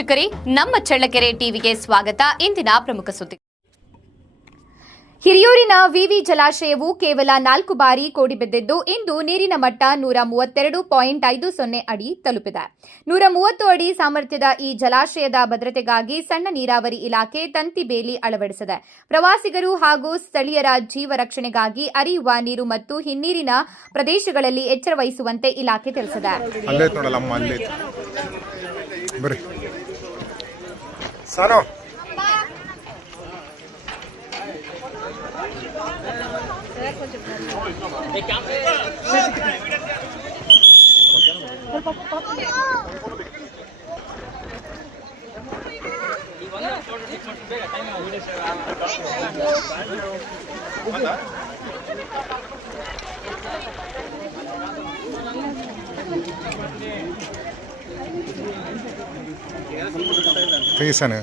ವೀಕ್ಷಕರೇ, ನಮ್ಮ ಚಳ್ಳಕೆರೆ ಟಿವಿಗೆ ಸ್ವಾಗತ. ಇಂದಿನ ಪ್ರಮುಖ ಸುದ್ದಿ. ಹಿರಿಯೂರಿನ ವಿವಿ ಜಲಾಶಯವು ಕೇವಲ 4 ಬಾರಿ ಕೋಡಿಬಿದ್ದಿದ್ದು ಇಂದು ನೀರಿನ ಮಟ್ಟ 132.50 ಅಡಿ ತಲುಪಿದೆ. 130 ಅಡಿ ಸಾಮರ್ಥ್ಯದ ಈ ಜಲಾಶಯದ ಭದ್ರತೆಗಾಗಿ ಸಣ್ಣ ನೀರಾವರಿ ಇಲಾಖೆ ತಂತಿ ಬೇಲಿ ಅಳವಡಿಸಿದೆ. ಪ್ರವಾಸಿಗರು ಹಾಗೂ ಸ್ಥಳೀಯರ ಜೀವ ರಕ್ಷಣೆಗಾಗಿ ಹರಿಯುವ ನೀರು ಮತ್ತು ಹಿನ್ನೀರಿನ ಪ್ರದೇಶಗಳಲ್ಲಿ ಎಚ್ಚರ ವಹಿಸುವಂತೆ ಇಲಾಖೆ ತಿಳಿಸಿದೆ. Sana.